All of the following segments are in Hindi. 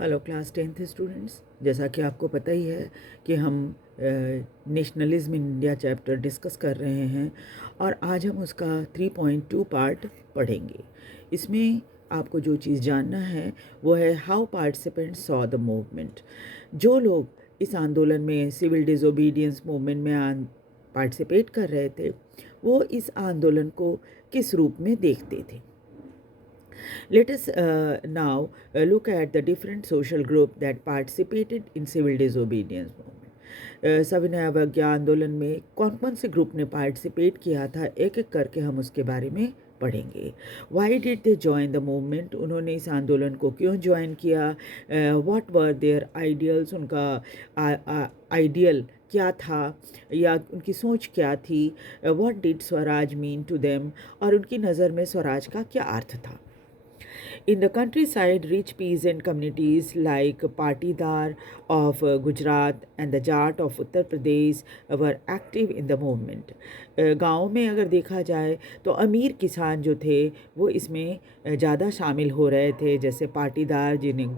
हेलो क्लास 10th स्टूडेंट्स, जैसा कि आपको पता ही है कि हम nationalism in India chapter discuss कर रहे हैं और आज हम उसका 3.2 पार्ट पढ़ेंगे। इसमें आपको जो चीज़ जानना है वो है how participants saw the movement. जो लोग इस आंदोलन में सिविल डिसोबीडियंस मूवमेंट में पार्टिसिपेट कर रहे थे वो इस आंदोलन को किस रूप में देखते थे। Let us now look at the different social group that participated in civil disobedience movement. सविनय अवज्ञा आंदोलन में कौन कौन से ग्रुप ने पार्टिसिपेट किया था, एक एक करके हम उसके बारे में पढ़ेंगे। Why did they join the movement, उन्होंने इस आंदोलन को क्यों ज्वाइन किया। व्हाट वर देयर आइडियल्स, उनका आइडियल क्या था या उनकी सोच क्या थी। What did Swaraj mean to them, और उनकी नज़र में स्वराज का क्या अर्थ था। In the countryside, rich peasant communities like Patidar of Gujarat and the Jat of Uttar Pradesh were active in the movement. गाँव में अगर देखा जाए तो अमीर किसान जो थे वो इसमें ज़्यादा शामिल हो रहे थे, जैसे पाटीदार, जिन्हें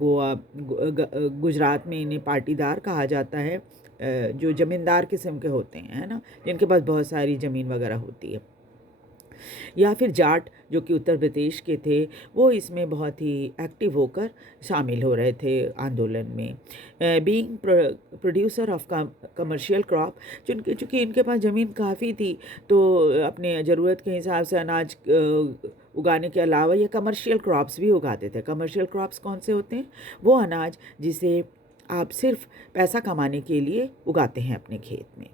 गुजरात में इन्हें पाटीदार कहा जाता है, जो ज़मींदार किस्म के होते हैं, है ना, जिनके पास बहुत सारी ज़मीन वगैरह होती है। या फिर जाट जो कि उत्तर प्रदेश के थे, वो इसमें बहुत ही एक्टिव होकर शामिल हो रहे थे आंदोलन में। Being producer of commercial crop, चूँकि इनके पास ज़मीन काफ़ी थी तो अपने ज़रूरत के हिसाब से अनाज उगाने के अलावा ये कमर्शियल क्रॉप्स भी उगाते थे। कमर्शियल क्रॉप्स कौन से होते हैं? वो अनाज जिसे आप सिर्फ पैसा कमाने के लिए उगाते हैं अपने खेत में।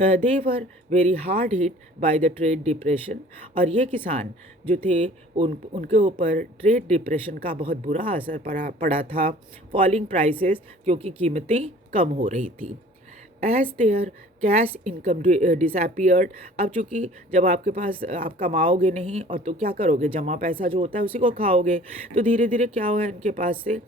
They were very hard hit by the trade depression, और ये किसान जो थे उनके ऊपर ट्रेड डिप्रेशन का बहुत बुरा असर पड़ा था। फॉलिंग प्राइसेस, क्योंकि कीमतें कम हो रही थी। As their cash income disappeared, अब चूँकि जब आपके पास आप कमाओगे नहीं और तो क्या करोगे, जमा पैसा जो होता है उसी को खाओगे, तो धीरे धीरे क्या हुआ, इनके पास से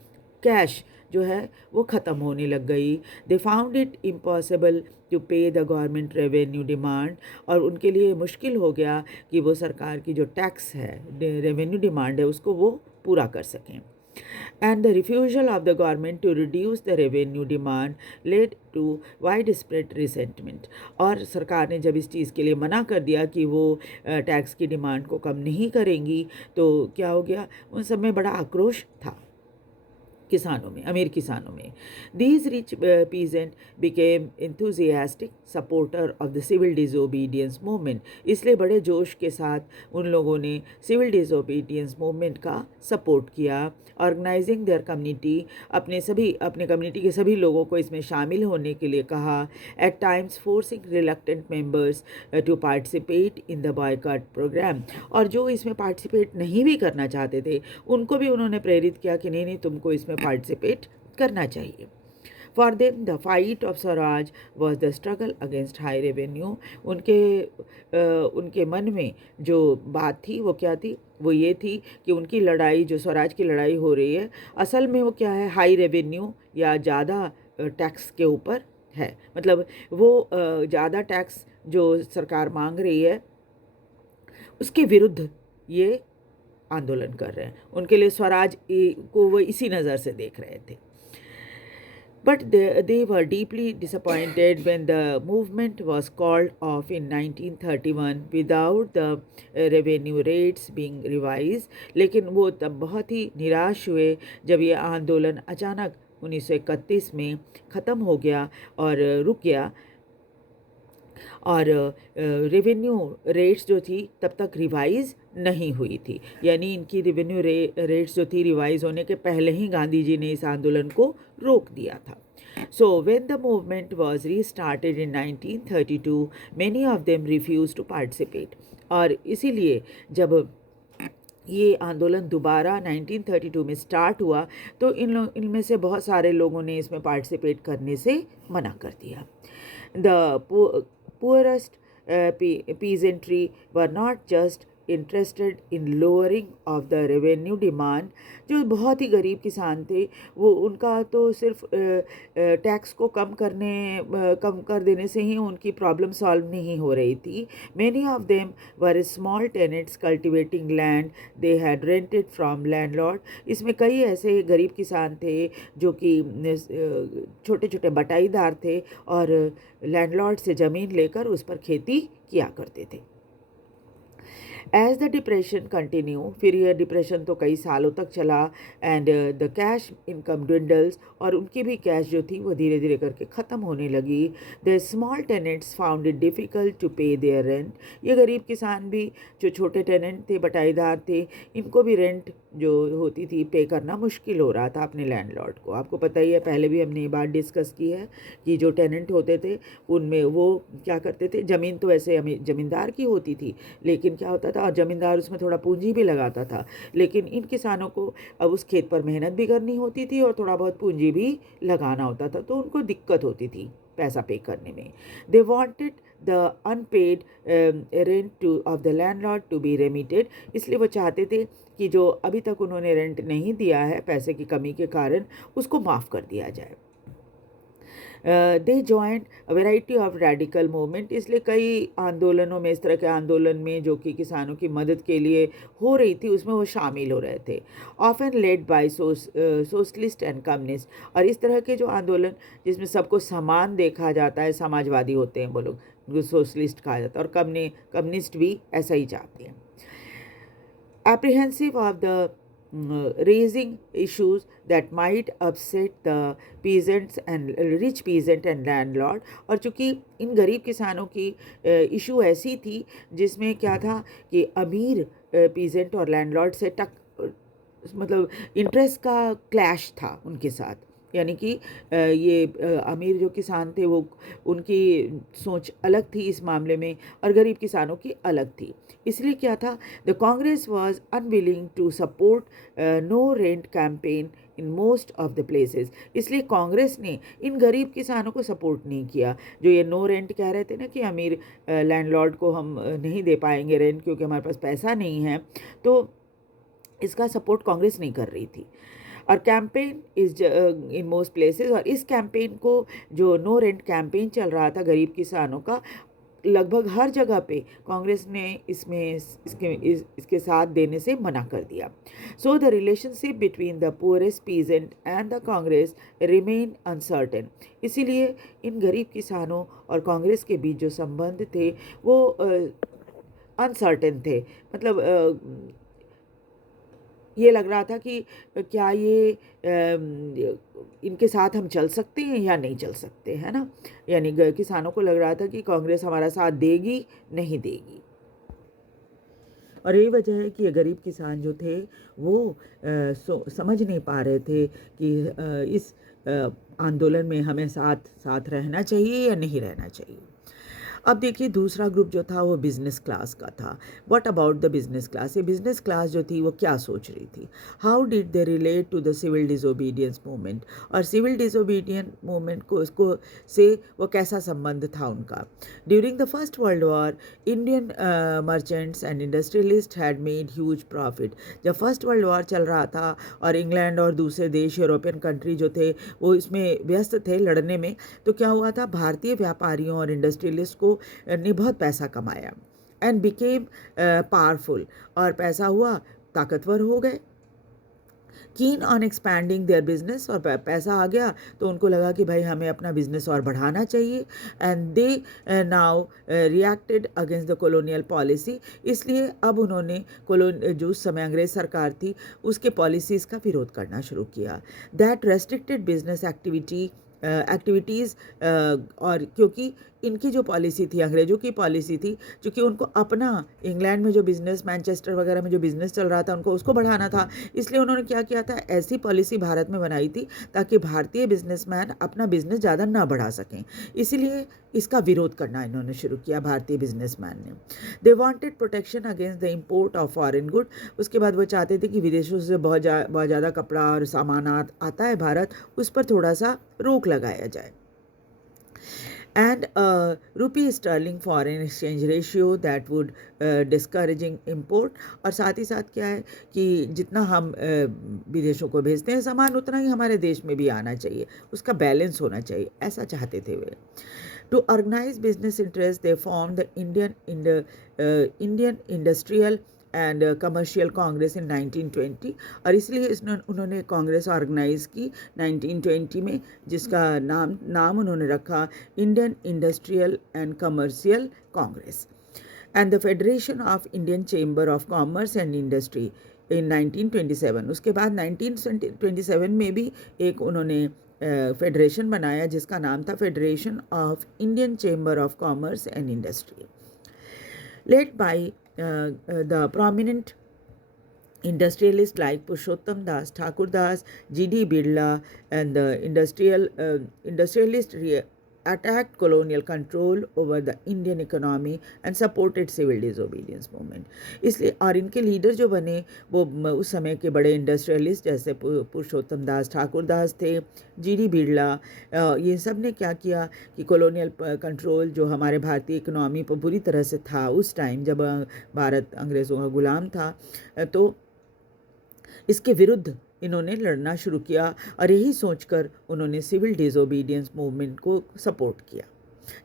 कैश जो है वो ख़त्म होने लग गई। They found it impossible to pay the government revenue demand, और उनके लिए मुश्किल हो गया कि वो सरकार की जो टैक्स है, रेवेन्यू डिमांड है, उसको वो पूरा कर सकें। And the refusal of the government to reduce the revenue demand led to widespread resentment. और सरकार ने जब इस चीज़ के लिए मना कर दिया कि वो टैक्स की डिमांड को कम नहीं करेंगी, तो क्या हो गया, उन सब में बड़ा आक्रोश था किसानों में, अमीर किसानों में। These rich peasant became enthusiastic supporter of the civil disobedience movement, इसलिए बड़े जोश के साथ उन लोगों ने सिविल डिसोबीडियंस मूवमेंट का सपोर्ट किया। ऑर्गेनाइजिंग देयर कम्युनिटी, अपने कम्युनिटी के सभी लोगों को इसमें शामिल होने के लिए कहा। At times forcing reluctant members to participate in the boycott programme, और जो इसमें पार्टिसिपेट नहीं भी करना चाहते थे उनको भी उन्होंने प्रेरित किया कि नहीं तुमको इसमें पार्टिसिपेट करना चाहिए। For them the fight of Swaraj was the struggle against high revenue, उनके मन में जो बात थी वो क्या थी, वो ये थी कि उनकी लड़ाई, जो स्वराज की लड़ाई हो रही है, असल में वो क्या है, हाई रेवेन्यू या ज़्यादा टैक्स के ऊपर है। मतलब वो ज़्यादा टैक्स जो सरकार मांग रही है उसके विरुद्ध ये आंदोलन कर रहे हैं। उनके लिए स्वराज को वो इसी नज़र से देख रहे थे। But they were deeply disappointed when the movement was called off in 1931 without the revenue rates being revised. लेकिन वो तब बहुत ही निराश हुए जब ये आंदोलन अचानक 1931 में ख़त्म हो गया और रुक गया, और रेवेन्यू रेट्स जो थी तब तक रिवाइज़ नहीं हुई थी। यानी इनकी रेवेन्यू रेट्स जो थी रिवाइज़ होने के पहले ही गांधी जी ने इस आंदोलन को रोक दिया था। So when the movement was restarted in 1932 many of them refuse to participate, और इसीलिए जब ये आंदोलन दोबारा 1932 में स्टार्ट हुआ तो इनमें से बहुत सारे लोगों ने इसमें पार्टिसिपेट करने से मना कर दिया। The poorest peasantry were not just interested in lowering of the revenue demand. जो बहुत ही गरीब किसान थे वो उनका तो सिर्फ टैक्स को कम कर देने से ही उनकी प्रॉब्लम सॉल्व नहीं हो रही थी। Many of them were small tenants cultivating land they had rented from landlord. इसमें कई ऐसे गरीब किसान थे जो कि छोटे छोटे बटाईदार थे और लैंडलॉर्ड से ज़मीन लेकर उस पर खेती किया करते थे। एज द डिप्रेशन कंटिन्यू, फिर यह डिप्रेशन तो कई सालों तक चला and the cash income dwindles, और उनकी भी कैश जो थी वो धीरे धीरे करके ख़त्म होने लगी। The small tenants found it difficult to pay their rent. ये गरीब किसान भी जो छोटे टेनेंट थे, बटाईदार थे, इनको भी रेंट जो होती थी पे करना मुश्किल हो रहा था अपने लैंडलॉर्ड को। आपको पता ही है, पहले भी हमने ये बात डिस्कस की है कि जो टेनेंट होते थे उनमें वो क्या करते थे, ज़मीन तो ऐसे ज़मींदार की होती थी, लेकिन क्या होता था, और ज़मींदार उसमें थोड़ा पूंजी भी लगाता था, लेकिन इन किसानों को अब उस खेत पर मेहनत भी करनी होती थी और थोड़ा बहुत पूंजी भी लगाना होता था, तो उनको दिक्कत होती थी पैसा पे करने में। They wanted the unpaid rent to of the landlord to be remitted. इसलिए वो चाहते थे कि जो अभी तक उन्होंने रेंट नहीं दिया है पैसे की कमी के कारण, उसको माफ़ कर दिया जाए। They joint variety of radical movement. इसलिए कई आंदोलनों में, इस तरह के आंदोलन में जो कि किसानों की मदद के लिए हो रही थी, उसमें वो शामिल हो रहे थे। Often led by socialist and communist. और इस तरह के जो आंदोलन जिसमें सबको समान देखा जाता है, समाजवादी होते हैं वो लोग, उनको सोशलिस्ट कहा जाता है, और कम्युनिस्ट भी ऐसा ही चाहते हैं। Apprehensive of the raising issues that might upset the peasants and rich peasant and landlord। और चूँकि इन गरीब किसानों की इशू ऐसी थी जिसमें क्या था कि अमीर पीजेंट और लैंडलॉर्ड से मतलब इंटरेस्ट का क्लैश था उनके साथ, यानी कि ये अमीर जो किसान थे वो, उनकी सोच अलग थी इस मामले में और गरीब किसानों की अलग थी। इसलिए क्या था, the Congress was unwilling to support no rent campaign in most of the places. इसलिए कांग्रेस ने इन गरीब किसानों को सपोर्ट नहीं किया जो ये नो रेंट कह रहे थे ना, कि अमीर लैंडलॉर्ड को हम नहीं दे पाएंगे रेंट क्योंकि हमारे पास पैसा नहीं है, तो इसका सपोर्ट कांग्रेस नहीं कर रही थी। और campaign is in most places, और इस कैंपेन को, जो नो रेंट कैंपेन चल रहा था गरीब किसानों का, लगभग हर जगह पे कांग्रेस ने इसके साथ देने से मना कर दिया। So the relationship between the poorest peasant and the Congress remain uncertain. इसीलिए इन गरीब किसानों और कांग्रेस के बीच जो संबंध थे वो अनसर्टेन थे। मतलब ये लग रहा था कि क्या ये इनके साथ हम चल सकते हैं या नहीं चल सकते, है ना। यानी किसानों को लग रहा था कि कांग्रेस हमारा साथ देगी नहीं देगी। और यही वजह है कि ये गरीब किसान जो थे वो समझ नहीं पा रहे थे कि इस आंदोलन में हमें साथ रहना चाहिए या नहीं रहना चाहिए। अब देखिए, दूसरा ग्रुप जो था वो बिज़नेस क्लास का था। What about the business class? ये बिज़नेस क्लास जो थी वो क्या सोच रही थी? How did they relate to the civil disobedience movement? और सिविल डिसोबीडियंस मूवमेंट को से वो कैसा संबंध था उनका? During the first world war Indian merchants and industrialist had made huge profit. जब फर्स्ट वर्ल्ड वॉर चल रहा था और इंग्लैंड और दूसरे देश, यूरोपियन कंट्री जो थे वो इसमें व्यस्त थे लड़ने में, तो क्या हुआ था, भारतीय व्यापारियों और इंडस्ट्रियलिस्ट को ने बहुत पैसा कमाया एंड बिकेम पावरफुल, और पैसा हुआ, ताकतवर हो गए। Keen on expanding their business, और पैसा आ गया तो उनको लगा कि भाई हमें अपना बिजनेस और बढ़ाना चाहिए। And they now reacted against the colonial policy. इसलिए अब उन्होंने जो उस समय अंग्रेज सरकार थी उसके पॉलिसीज़ का विरोध करना शुरू किया। दैट रेस्ट्रिक्टेड बिजनेस एक्टिविटीज़, और क्योंकि इनकी जो पॉलिसी थी, अंग्रेज़ों की पॉलिसी थी, क्योंकि उनको अपना इंग्लैंड में जो बिज़नेस, मैनचेस्टर वगैरह में जो बिज़नेस चल रहा था उनको उसको बढ़ाना था, इसलिए उन्होंने क्या किया था, ऐसी पॉलिसी भारत में बनाई थी ताकि भारतीय बिजनेसमैन अपना बिज़नेस ज़्यादा ना बढ़ा सकें। इसीलिए इसका विरोध करना इन्होंने शुरू किया भारतीय बिजनेसमैन ने। They wanted protection against the import of foreign good. उसके बाद वो चाहते थे कि विदेशों से बहुत ज़्यादा कपड़ा और सामान आता है भारत, उस पर थोड़ा सा रोक लगाया जाए। and a rupee sterling foreign exchange ratio that would discouraging import। और साथ ही साथ क्या है कि जितना हम विदेशों को भेजते हैं सामान उतना ही हमारे देश में भी आना चाहिए, उसका बैलेंस होना चाहिए, ऐसा चाहते थे वे। To organize business interests, they formed the Indian Industrial and commercial congress in 1920। और इसलिए उन्होंने कांग्रेस ऑर्गेनाइज की 1920 में, जिसका नाम उन्होंने रखा Indian industrial and commercial Congress and the federation of Indian chamber of commerce and industry in 1927। उसके बाद 1927 में भी एक उन्होंने फेडरेशन बनाया जिसका नाम था federation of Indian chamber of commerce and industry, led by the prominent industrialists like Purushottam Das, Thakur Das, G.D. Birla, and the industrialists attacked colonial control over the Indian economy and supported civil disobedience movement। इसलिए और इनके लीडर जो बने वो उस समय के बड़े इंडस्ट्रियलिस्ट जैसे पुरुषोत्तम दास, ठाकुर दास थे, G.D. बिरला, ये सब ने क्या किया कि कॉलोनियल कंट्रोल जो हमारे भारतीय इकोनॉमी पर बुरी तरह से था उस टाइम जब भारत अंग्रेज़ों का गुलाम था, तो इसके विरुद्ध इन्होंने लड़ना शुरू किया और यही सोचकर उन्होंने सिविल डिसोबीडियंस मूवमेंट को सपोर्ट किया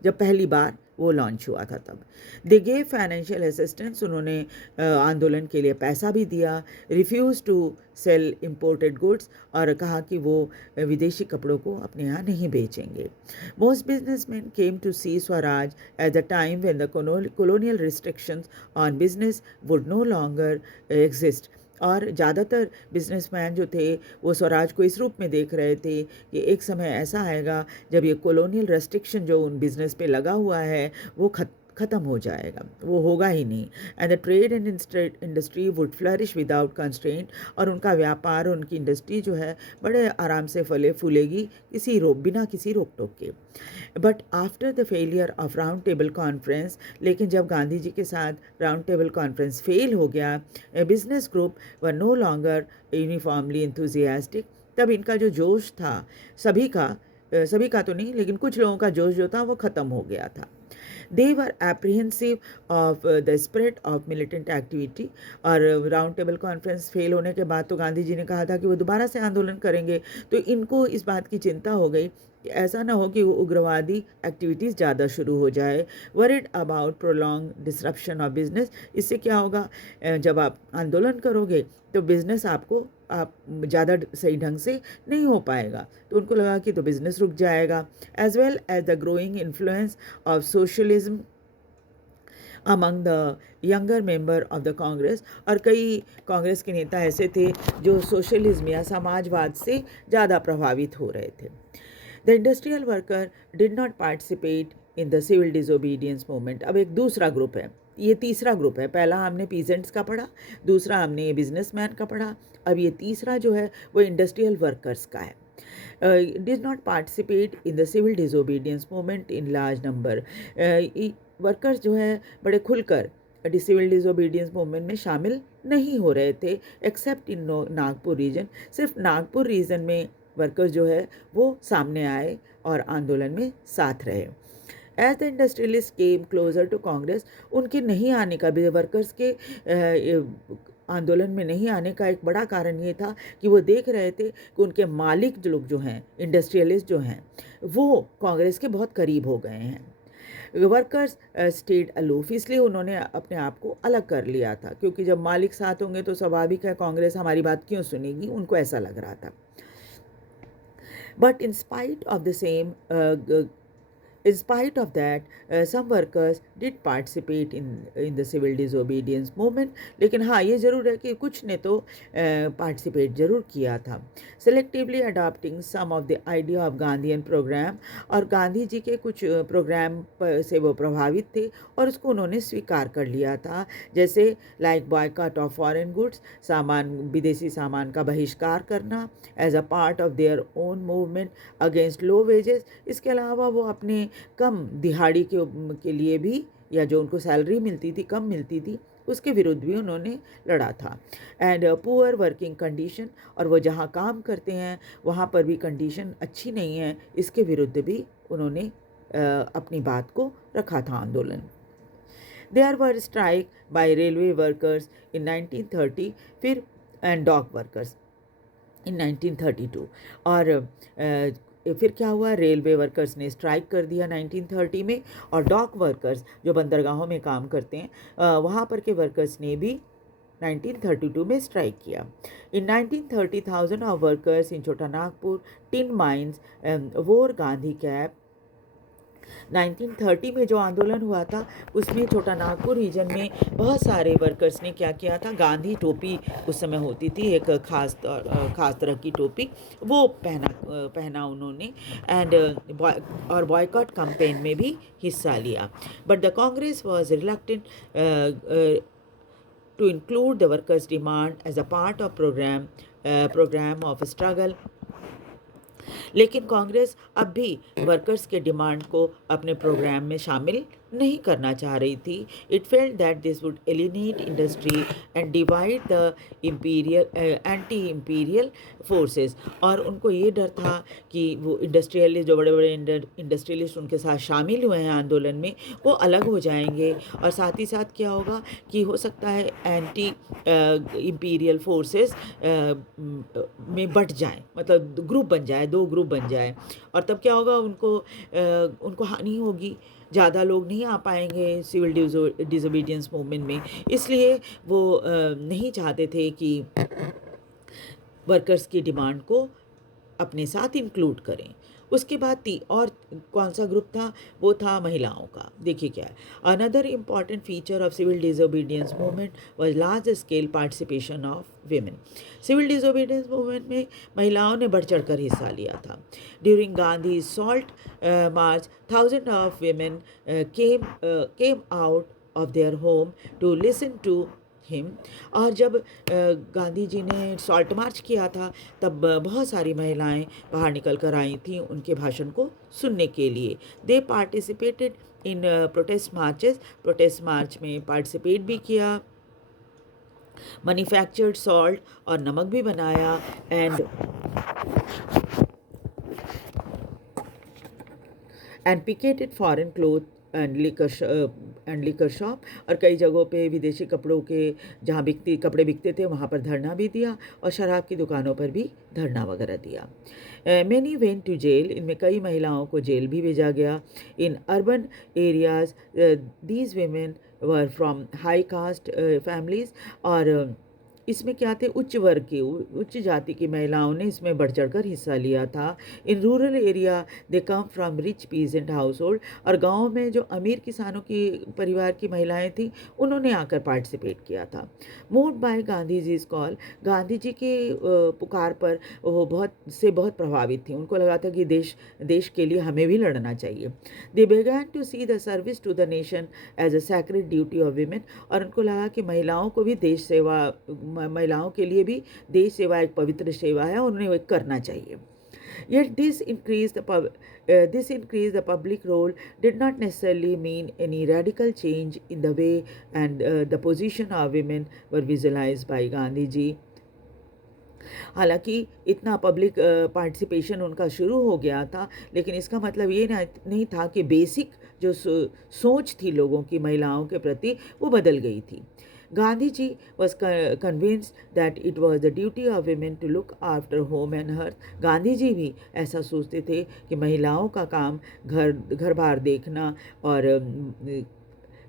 जब पहली बार वो लॉन्च हुआ था। तब दे गेव फाइनेंशियल असिस्टेंस, उन्होंने आंदोलन के लिए पैसा भी दिया, refuse to sell imported goods, और कहा कि वो विदेशी कपड़ों को अपने यहाँ नहीं बेचेंगे। Most businessman came to see Swaraj at the time when the colonial restrictions on business would no longer exist। और ज़्यादातर बिजनेसमैन जो थे वो स्वराज को इस रूप में देख रहे थे कि एक समय ऐसा आएगा जब ये कॉलोनियल रेस्ट्रिक्शन जो उन बिज़नेस पे लगा हुआ है वो ख़त्म हो जाएगा, वो होगा ही नहीं। And the trade and industry would flourish without constraint, और उनका व्यापार, उनकी इंडस्ट्री जो है बड़े आराम से फूलेगी बिना किसी रोक टोक के। But after the failure of round table conference, लेकिन जब गांधी जी के साथ राउंड टेबल कॉन्फ्रेंस फेल हो गया, business group were no longer uniformly enthusiastic. तब इनका जो जोश था सभी का तो नहीं लेकिन कुछ लोगों का जोश जो था वो ख़त्म हो गया था। They were apprehensive of the spread of militant activity। और राउंड टेबल कॉन्फ्रेंस फेल होने के बाद तो गांधी जी ने कहा था कि वो दोबारा से आंदोलन करेंगे, तो इनको इस बात की चिंता हो गई कि ऐसा ना हो कि वो उग्रवादी एक्टिविटीज़ ज़्यादा शुरू हो जाए। Worried about prolong disruption of business, इससे क्या होगा, जब आप आंदोलन करोगे तो बिज़नेस आप ज़्यादा सही ढंग से नहीं हो पाएगा, तो उनको लगा कि तो बिज़नेस रुक जाएगा। As well as the growing influence of socialism among the younger member of the Congress, और कई कांग्रेस के नेता ऐसे थे जो सोशलिज्म या समाजवाद से ज़्यादा प्रभावित हो रहे थे। The industrial worker did not participate in the civil disobedience movement. अब एक दूसरा ग्रुप है, ये तीसरा ग्रुप है। पहला हमने पीजेंट्स का पढ़ा, दूसरा हमने बिजनेसमैन का पढ़ा, अब ये तीसरा जो है वो इंडस्ट्रियल वर्कर्स का है। Did not participate in the civil disobedience movement in large number. Workers जो है बड़े खुलकर सिविल डिसोबीडियंस मूवमेंट में शामिल नहीं हो रहे थे, एक्सेप्ट इन नागपुर रीजन। सिर्फ नागपुर रीजन में वर्कर्स जो है वो सामने आए और आंदोलन में साथ रहे। As the industrialist came closer to Congress, उनके नहीं आने का भी, वर्कर्स के आंदोलन में नहीं आने का एक बड़ा कारण ये था कि वो देख रहे थे कि उनके मालिक जो लोग जो हैं, इंडस्ट्रियलिस्ट जो हैं, वो कांग्रेस के बहुत करीब हो गए हैं। वर्कर्स स्टेड अलूफ, इसलिए उन्होंने अपने आप को अलग कर लिया था, क्योंकि जब मालिक साथ होंगे तो स्वाभाविक है कांग्रेस हमारी बात क्यों सुनेगी, उनको ऐसा लग रहा था। But in spite of that, some workers did participate in the civil disobedience movement। लेकिन हाँ ये ज़रूर है कि कुछ ने तो पार्टिसिपेट ज़रूर किया था। Selectively adopting some of the idea of Gandhian program, और गांधी जी के कुछ प्रोग्राम से वो प्रभावित थे और उसको उन्होंने स्वीकार कर लिया था, जैसे like boycott of foreign goods, विदेशी सामान का बहिष्कार करना, as a part of their own movement against low wages. इसके अलावा वो अपने कम दिहाड़ी के लिए भी, या जो उनको सैलरी मिलती थी कम मिलती थी, उसके विरुद्ध भी उन्होंने लड़ा था। एंड पुअर वर्किंग कंडीशन, और वो जहाँ काम करते हैं वहाँ पर भी कंडीशन अच्छी नहीं है, इसके विरुद्ध भी उन्होंने अपनी बात को रखा था आंदोलन। There were strike by railway workers in 1930 फिर एंड डॉक वर्कर्स इन 1932 और फिर क्या हुआ, रेलवे वर्कर्स ने स्ट्राइक कर दिया 1930 में और डॉक वर्कर्स जो बंदरगाहों में काम करते हैं वहाँ पर के वर्कर्स ने भी 1932 में स्ट्राइक किया। इन 1930 थाउजेंड ऑफ वर्कर्स इन छोटा नागपुर टिन माइंस वोर गांधी कैप। 1930 में जो आंदोलन हुआ था उसमें छोटा नागपुर रीजन में बहुत सारे वर्कर्स ने क्या किया था, गांधी टोपी उस समय होती थी, एक खास तरह की टोपी, वो पहना उन्होंने और बॉयकॉट कैंपेन में भी हिस्सा लिया। But the Congress was reluctant to include the workers' demand as a part of program of struggle। लेकिन कांग्रेस अब भी वर्कर्स के डिमांड को अपने प्रोग्राम में शामिल नहीं करना चाह रही थी। It felt that this would एलिनेट industry and divide the anti imperial forces, और उनको ये डर था कि वो इंडस्ट्रियलिस्ट जो बड़े बड़े इंडस्ट्रियलिस्ट उनके साथ शामिल हुए हैं आंदोलन में वो अलग हो जाएंगे, और साथ ही साथ क्या होगा कि हो सकता है एंटी इम्पीरियल फोर्सेस में बट जाएं, मतलब ग्रुप बन जाए, दो ग्रुप बन जाए, और तब क्या होगा, उनको हानि होगी, ज़्यादा लोग नहीं आ पाएंगे सिविल डिसोबीडियंस मूवमेंट में। इसलिए वो नहीं चाहते थे कि वर्कर्स की डिमांड को अपने साथ इंक्लूड करें। उसके बाद और कौन सा ग्रुप था, वो था महिलाओं का। देखिए क्या है, another important feature of civil disobedience movement was large scale participation of women. Civil disobedience movement में महिलाओं ने बढ़ चढ़कर हिस्सा लिया था। During Gandhi salt march thousand of women came out of their home to listen to him. और जब गांधी जी ने सॉल्ट मार्च किया था तब बहुत सारी महिलाएं बाहर निकल कर आई थीं उनके भाषण को सुनने के लिए। दे पार्टिसिपेटेड इन प्रोटेस्ट मार्च में पार्टिसिपेट भी किया, मैन्युफैक्चर्ड सॉल्ट और नमक भी बनाया and picketed foreign cloth and liquor shop, और कई जगहों पे विदेशी कपड़ों के जहाँ कपड़े बिकते थे वहाँ पर धरना भी दिया, और शराब की दुकानों पर भी धरना वगैरह दिया। मैनी वेंट टू जेल, इनमें कई महिलाओं को जेल भी भेजा गया। In urban areas these women were from high cast families, और इसमें क्या थे, उच्च जाति की महिलाओं ने इसमें बढ़ चढ़कर हिस्सा लिया था। In rural area they come from rich peasant house hold, और गाँव में जो अमीर किसानों की परिवार की महिलाएं थीं उन्होंने आकर पार्टिसिपेट किया था। Moved by Gandhi ji call, Gandhi ji के पुकार पर वो बहुत प्रभावित थी, उनको लगा था कि देश के लिए हमें भी लड़ना चाहिए। They began to see the service to the nation as a sacred duty of women, और उनको लगा कि महिलाओं को भी महिलाओं के लिए भी देश सेवा एक पवित्र सेवा है, उन्हें वो करना चाहिए। Yet this increased the public role did not necessarily mean any radical change in the way and the position of women were visualized by Gandhi ji। हालांकि इतना पब्लिक पार्टिसिपेशन उनका शुरू हो गया था, लेकिन इसका मतलब ये नहीं था कि बेसिक जो सोच थी लोगों की महिलाओं के प्रति वो बदल गई थी। Gandhi ji was convinced that it was the duty of women to look after home and hearth। Gandhi ji भी ऐसा सोचते थे कि महिलाओं का काम घर बार देखना और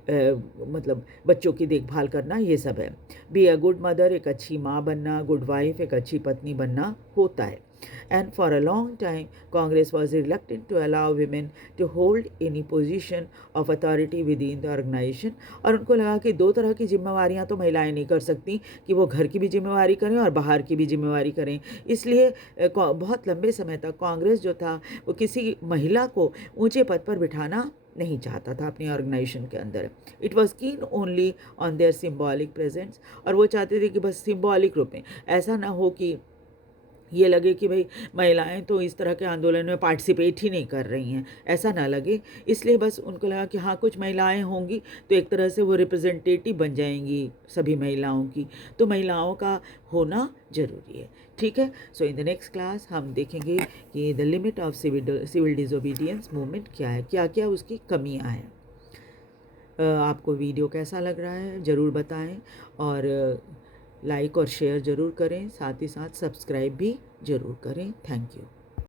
मतलब बच्चों की देखभाल करना, ये सब है। बी अ गुड मदर, एक अच्छी माँ बनना, गुड वाइफ, एक अच्छी पत्नी बनना होता है। And for a long time, Congress was reluctant to allow women to hold any position of authority within the organization। और उनको लगा कि दो तरह की जिम्मेवारियां तो महिलाएं नहीं कर सकती, कि वो घर की भी जिम्मेवारी करें और बाहर की भी जिम्मेवारी करें। इसलिए बहुत लंबे समय तक कांग्रेस जो था वो किसी महिला को ऊंचे पद पर बिठाना नहीं चाहता था अपनी ऑर्गेनाइजेशन के अंदर। इट वॉज कीन only on their symbolic presence, और वो चाहते थे कि बस सिम्बॉलिक रूप में, ऐसा ना हो कि ये लगे कि भाई महिलाएं तो इस तरह के आंदोलन में पार्टिसिपेट ही नहीं कर रही हैं, ऐसा ना लगे। इसलिए बस उनको लगा कि हाँ कुछ महिलाएं होंगी तो एक तरह से वो रिप्रेजेंटेटिव बन जाएंगी सभी महिलाओं की, तो महिलाओं का होना ज़रूरी है। ठीक है। So in the next class हम देखेंगे कि the limit of civil disobedience movement क्या है, क्या क्या उसकी कमियाँ हैं। आपको वीडियो कैसा लग रहा है ज़रूर बताएं, और लाइक और शेयर ज़रूर करें, साथ ही साथ सब्सक्राइब भी ज़रूर करें। Thank you.